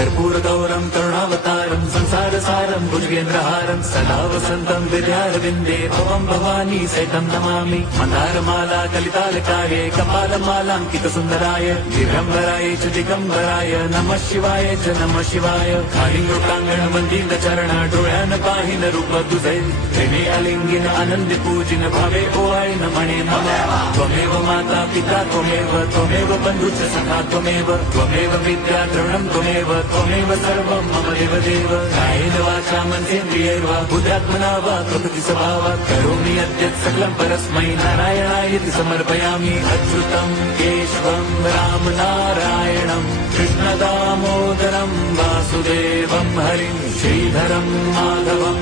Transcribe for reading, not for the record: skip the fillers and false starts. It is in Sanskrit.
कर्पूरगौरं करुणावतारं संसारसारं भुजगेन्द्रहारं सदा वसन्तं विद्यारविन्दे भवं भवानी सहितं नमामि। मन्दारमाला कलितालकाये कपालमालाङ्कितसुन्दराय दिगम्बराय च दिगम्बराय नमः शिवाय च नमः शिवाय। कालिङ्गोटाङ्गण वन्दित चरण डोळ्यान पाहिन रूप तुझे प्रेमे अलिंगिन आनंद पूजिन भावे ओवाळिन म्हणे मम त्वमेव माता पिता त्वमेव बन्धुश्च सखा त्वमेव विद्या द्रवणं त्वमेव सर्वं मम देवदेव। कायेन वाचा मनसेन्द्रियैर्वा बुद्ध्यात्मना वा प्रकृति स्वभावात् करोमि यद्यत् सकलं परस्मै नारायणायति समर्पयामि। अच्युतं केशवं राम नारायणं कृष्णदामोदरं वासुदेवं हरिं श्रीधरं माधवं